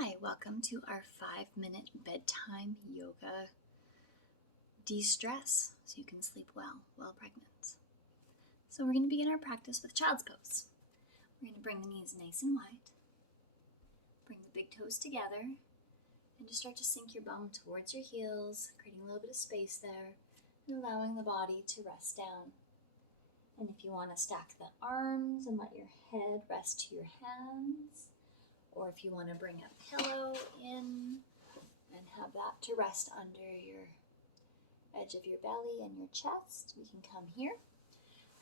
Hi, welcome to our 5-minute bedtime yoga de-stress so you can sleep well while pregnant. So we're going to begin our practice with child's pose. We're going to bring the knees nice and wide, bring the big toes together, and just start to sink your bum towards your heels, creating a little bit of space there, and allowing the body to rest down. And if you want to stack the arms and let your head rest to your hands, or if you want to bring a pillow in and have that to rest under your edge of your belly and your chest, we can come here.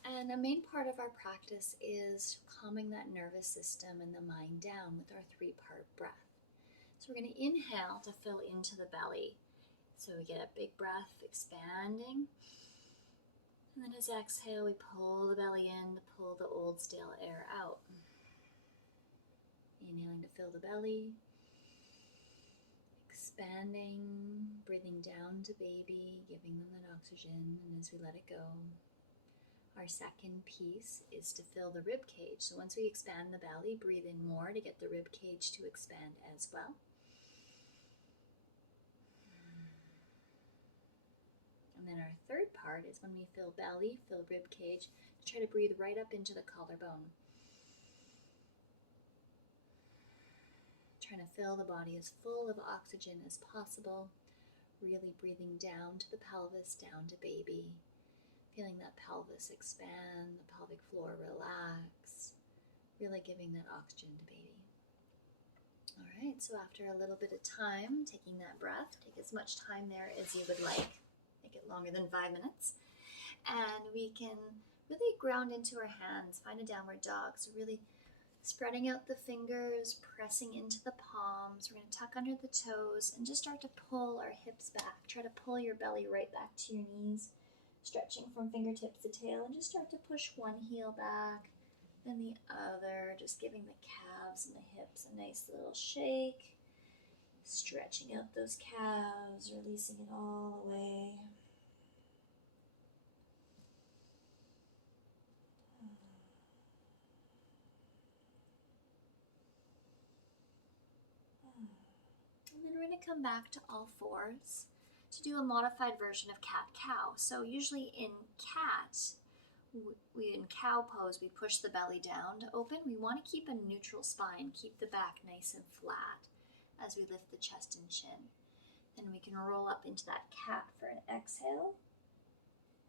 And a main part of our practice is calming that nervous system and the mind down with our 3-part breath. So we're going to inhale to fill into the belly. So we get a big breath expanding. And then as exhale, we pull the belly in to pull the old stale air out. Inhaling to fill the belly, expanding, breathing down to baby, giving them that oxygen, and as we let it go, our second piece is to fill the rib cage. So once we expand the belly, breathe in more to get the rib cage to expand as well. And then our third part is when we fill belly, fill rib cage, to try to breathe right up into the collarbone. Trying to fill the body as full of oxygen as possible, really breathing down to the pelvis, down to baby, feeling that pelvis expand, the pelvic floor relax, really giving that oxygen to baby. All right, so after a little bit of time, taking that breath, take as much time there as you would like, make it longer than 5 minutes, and we can really ground into our hands, find a downward dog, so really spreading out the fingers, pressing into the palms. We're going to tuck under the toes and just start to pull our hips back. Try to pull your belly right back to your knees, stretching from fingertips to tail, and just start to push one heel back, then the other, just giving the calves and the hips a nice little shake, stretching out those calves, releasing it all away. And then we're going to come back to all fours to do a modified version of cat-cow. So usually in cat, in cow pose, we push the belly down to open. We want to keep a neutral spine, keep the back nice and flat as we lift the chest and chin. Then we can roll up into that cat for an exhale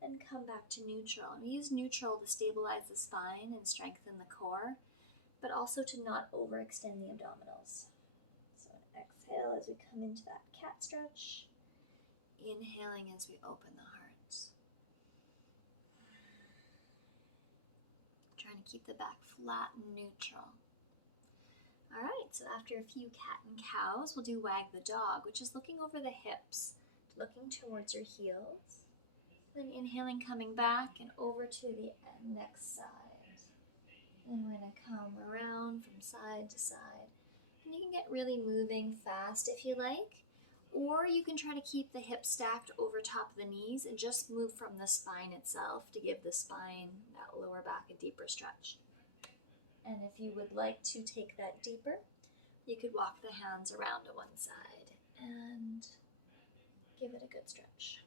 and come back to neutral. And we use neutral to stabilize the spine and strengthen the core, but also to not overextend the abdominals. Exhale as we come into that cat stretch. Inhaling as we open the heart. Trying to keep the back flat and neutral. Alright, so after a few cat and cows, we'll do wag the dog, which is looking over the hips, looking towards your heels. Then inhaling, coming back and over to the next side. Then we're going to come around from side to side. And you can get really moving fast if you like, or you can try to keep the hips stacked over top of the knees and just move from the spine itself to give the spine, that lower back, a deeper stretch. And if you would like to take that deeper, you could walk the hands around to one side and give it a good stretch.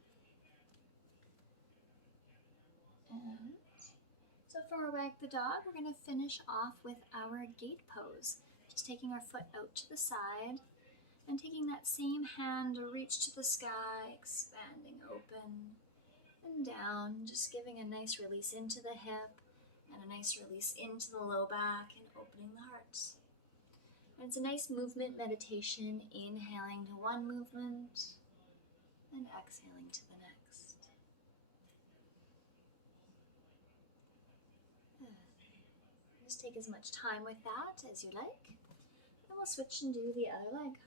And so for our wag the dog, we're going to finish off with our gate pose. Just taking our foot out to the side and taking that same hand to reach to the sky, expanding open and down, just giving a nice release into the hip and a nice release into the low back and opening the heart. And it's a nice movement meditation, inhaling to one movement and exhaling to the next. Just take as much time with that as you like. And we'll switch and do the other leg.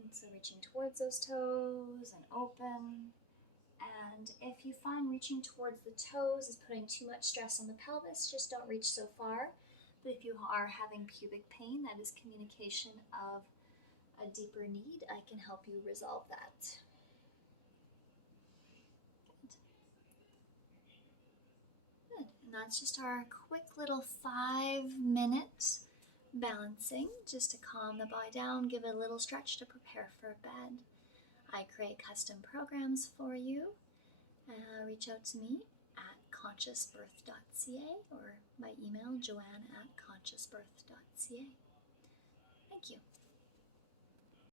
And so reaching towards those toes and open. And if you find reaching towards the toes is putting too much stress on the pelvis, just don't reach so far. But if you are having pubic pain, that is communication of a deeper need. I can help you resolve that. Good. And that's just our quick little 5-minute balancing, just to calm the body down, give it a little stretch to prepare for bed. I create custom programs for you. Reach out to me at consciousbirth.ca or by email joanne@consciousbirth.ca. Thank you.